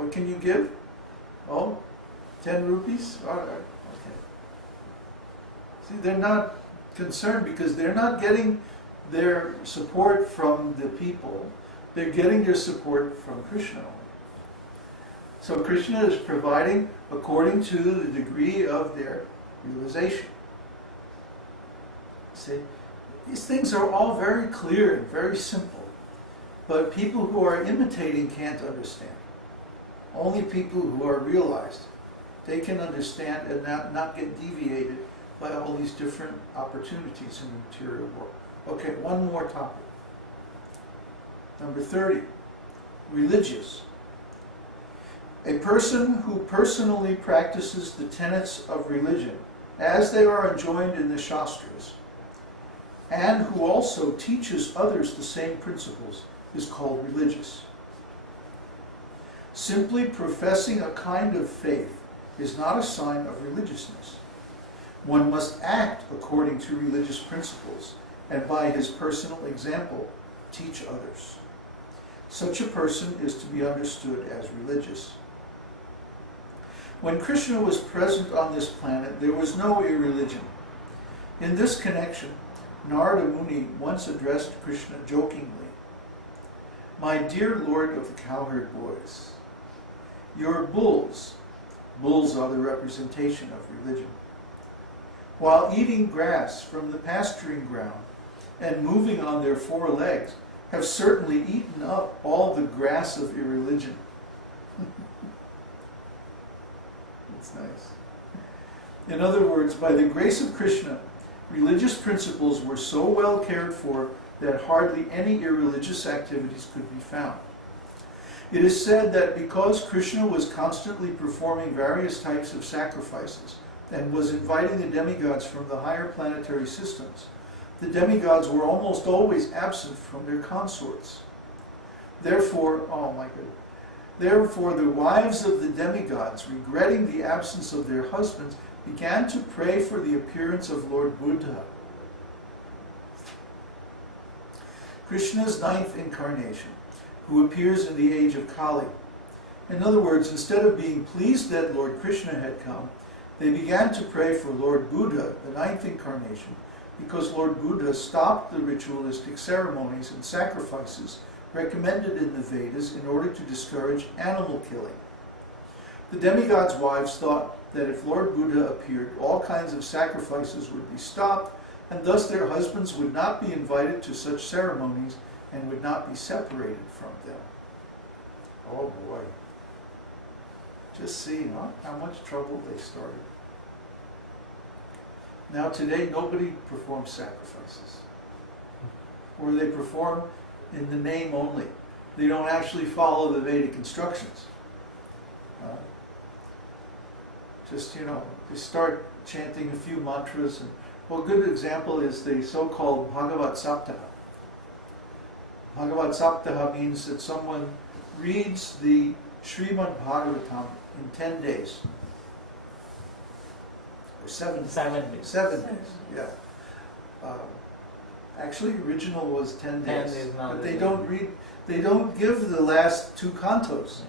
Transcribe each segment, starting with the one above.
What can you give? Oh, 10 rupees? All right, okay. See, they're not concerned because they're not getting their support from the people. They're getting their support from Krishna. So Krishna is providing according to the degree of their realization. See, these things are all very clear and very simple, but people who are imitating can't understand. Only people who are realized, they can understand and not get deviated by all these different opportunities in the material world. Okay, one more topic. Number 30, religious. A person who personally practices the tenets of religion as they are enjoined in the Shastras, and who also teaches others the same principles, is called religious. Simply professing a kind of faith is not a sign of religiousness. One must act according to religious principles, and by his personal example, teach others. Such a person is to be understood as religious. When Krishna was present on this planet, there was no irreligion. In this connection, Narada Muni once addressed Krishna jokingly, "My dear Lord of the cowherd boys, your bulls are the representation of religion, while eating grass from the pasturing ground and moving on their four legs, have certainly eaten up all the grass of irreligion." That's nice. In other words, by the grace of Krishna, religious principles were so well cared for that hardly any irreligious activities could be found. It is said that because Krishna was constantly performing various types of sacrifices and was inviting the demigods from the higher planetary systems, the demigods were almost always absent from their consorts. Therefore, Therefore the wives of the demigods, regretting the absence of their husbands, began to pray for the appearance of Lord Buddha. Krishna's ninth incarnation, who appears in the age of Kali. In other words, instead of being pleased that Lord Krishna had come, they began to pray for Lord Buddha, the ninth incarnation, because Lord Buddha stopped the ritualistic ceremonies and sacrifices recommended in the Vedas in order to discourage animal killing. The demigods' wives thought that if Lord Buddha appeared, all kinds of sacrifices would be stopped, and thus their husbands would not be invited to such ceremonies and would not be separated from them. Oh boy. Just see, how much trouble they started. Now today, nobody performs sacrifices. Or they perform in the name only. They don't actually follow the Vedic instructions. They start chanting a few mantras. A good example is the so-called Bhagavad-gītā. Bhagavad-gītā means that someone reads the Śrīmad-Bhāgavatam in 10 days. Or 7 days. 7 days. 7 days, yeah. Actually, original was 10 days. 10 days but they don't read. They don't give the last 2 cantos.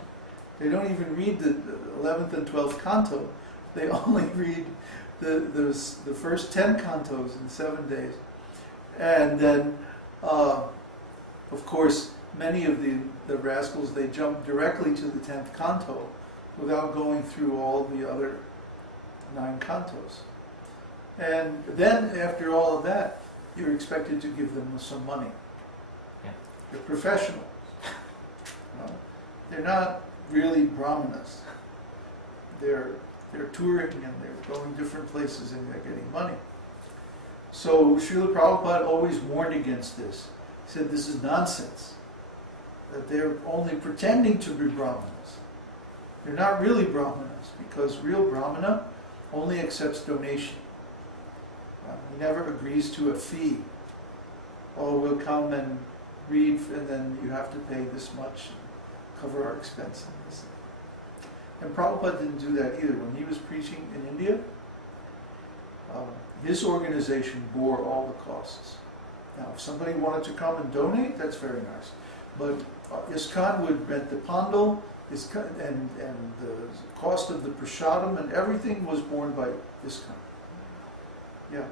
They don't even read the 11th and 12th canto. They only read the first 10 cantos in 7 days. And then, of course, many of the rascals, they jump directly to the 10th canto without going through all the other 9 cantos. And then, after all of that, you're expected to give them some money. Yeah. They're professionals. They're not really brahmanas. They're touring and they're going different places and they're getting money. So Srila Prabhupada always warned against this. He said this is nonsense. That they're only pretending to be brahmanas. They're not really brahmanas because real brahmana only accepts donation. He never agrees to a fee. Oh, we'll come and read and then you have to pay this much and cover our expenses. And Prabhupada didn't do that either. When he was preaching in India, his organization bore all the costs. Now, if somebody wanted to come and donate, that's very nice. But ISKCON would rent the pandal, and the cost of the prasadam and everything was borne by ISKCON. Yeah.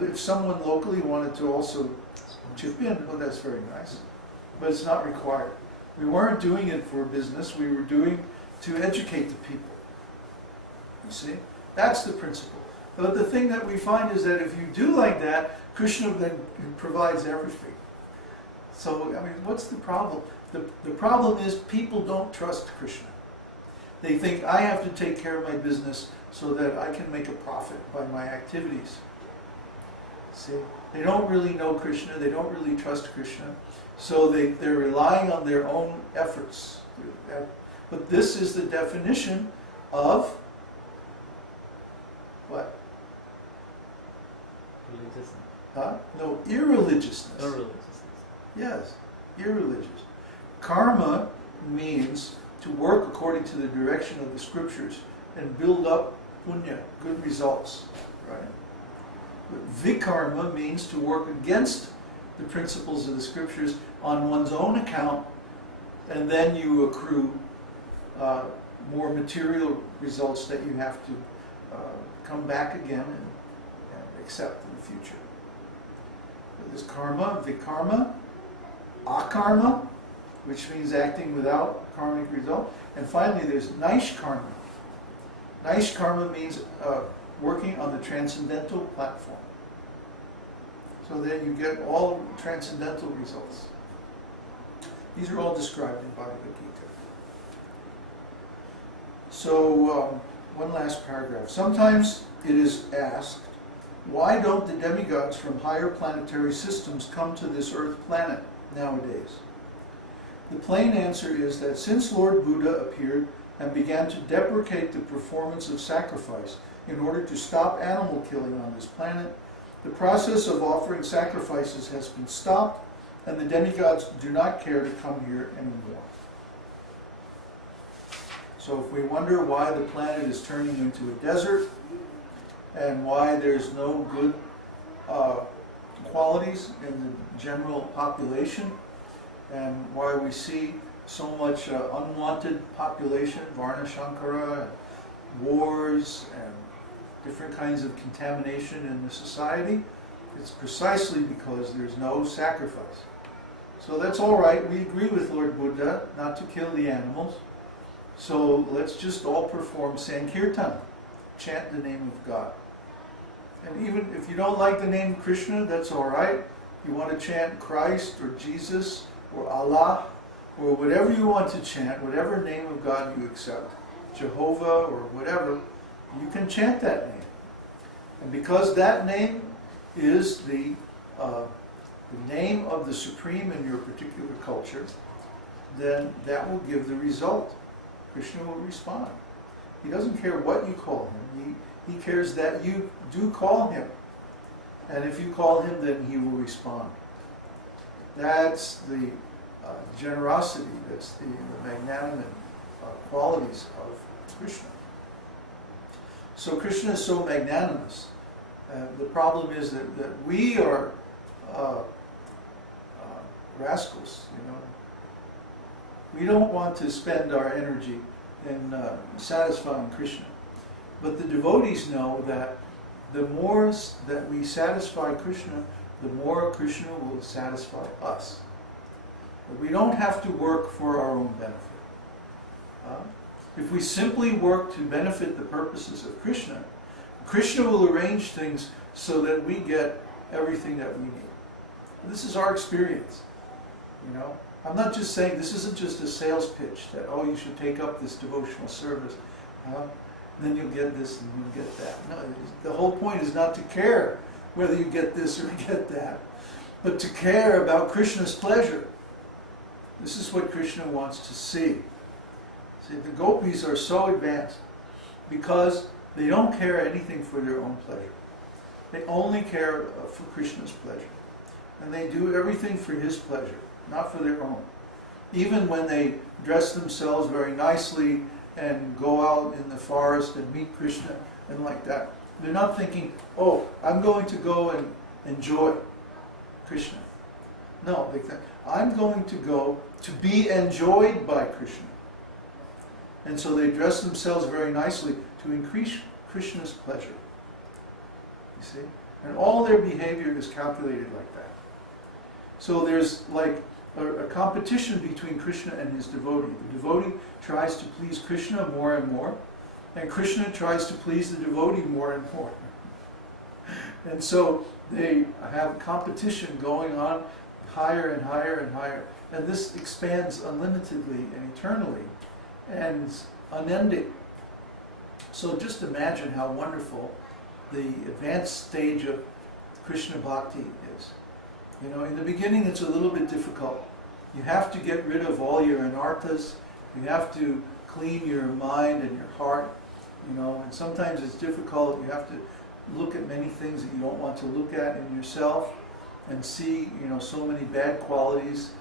If someone locally wanted to also chip in, well, that's very nice. But it's not required. We weren't doing it for business, we were doing to educate the people. You see? That's the principle. But the thing that we find is that if you do like that, Krishna then provides everything. So, I mean, what's the problem? The problem is people don't trust Krishna. They think I have to take care of my business so that I can make a profit by my activities. See? They don't really know Krishna, they don't really trust Krishna, so they're relying on their own efforts. But this is the definition of what? Religiousness. No, irreligiousness. Irreligiousness. Yes, irreligious. Karma means to work according to the direction of the scriptures and build up punya, good results, right? But vikarma means to work against the principles of the scriptures on one's own account, and then you accrue more material results that you have to come back again and accept in the future. So there's karma, vikarma, akarma, which means acting without karmic result, and finally there's naishkarma. Naishkarma means working on the transcendental platform. So that you get all transcendental results. These are all described in Bhagavad-gītā. So, one last paragraph. Sometimes it is asked, why don't the demigods from higher planetary systems come to this earth planet nowadays? The plain answer is that since Lord Buddha appeared and began to deprecate the performance of sacrifice in order to stop animal killing on this planet, the process of offering sacrifices has been stopped, and the demigods do not care to come here anymore. So if we wonder why the planet is turning into a desert, and why there's no good qualities in the general population, and why we see so much unwanted population, Varna Shankara, and wars, and different kinds of contamination in the society, it's precisely because there's no sacrifice. So that's all right. We agree with Lord Buddha not to kill the animals. So let's just all perform Sankirtan, chant the name of God. And even if you don't like the name Krishna, that's all right. You want to chant Christ or Jesus or Allah or whatever you want to chant, whatever name of God you accept, Jehovah or whatever, you can chant that name. And because that name is the name of the Supreme in your particular culture, then that will give the result. Krishna will respond. He doesn't care what you call him. He cares that you do call him. And if you call him, then he will respond. That's the generosity, that's the magnanimous qualities of Krishna. So Krishna is so magnanimous. The problem is that we are rascals, you know. We don't want to spend our energy in satisfying Krishna. But the devotees know that the more that we satisfy Krishna, the more Krishna will satisfy us. But we don't have to work for our own benefit. If we simply work to benefit the purposes of Krishna, Krishna will arrange things so that we get everything that we need. And this is our experience. You know, I'm not just saying, this isn't just a sales pitch that, oh, you should take up this devotional service. Then you'll get this and you'll get that. No, the whole point is not to care whether you get this or get that, but to care about Krishna's pleasure. This is what Krishna wants to see. See, the gopis are so advanced because they don't care anything for their own pleasure. They only care for Krishna's pleasure. And they do everything for his pleasure, not for their own. Even when they dress themselves very nicely and go out in the forest and meet Krishna and like that, they're not thinking, oh, I'm going to go and enjoy Krishna. No, they think, I'm going to go to be enjoyed by Krishna. And so they dress themselves very nicely to increase Krishna's pleasure. You see? And all their behavior is calculated like that. So there's like a competition between Krishna and his devotee. The devotee tries to please Krishna more and more, and Krishna tries to please the devotee more and more. And so they have competition going on higher and higher and higher. And this expands unlimitedly and eternally and unending. So just imagine how wonderful the advanced stage of Krishna Bhakti is. You know, in the beginning it's a little bit difficult. You have to get rid of all your anarthas. You have to clean your mind and your heart. You know, and sometimes it's difficult. You have to look at many things that you don't want to look at in yourself and see, you know, so many bad qualities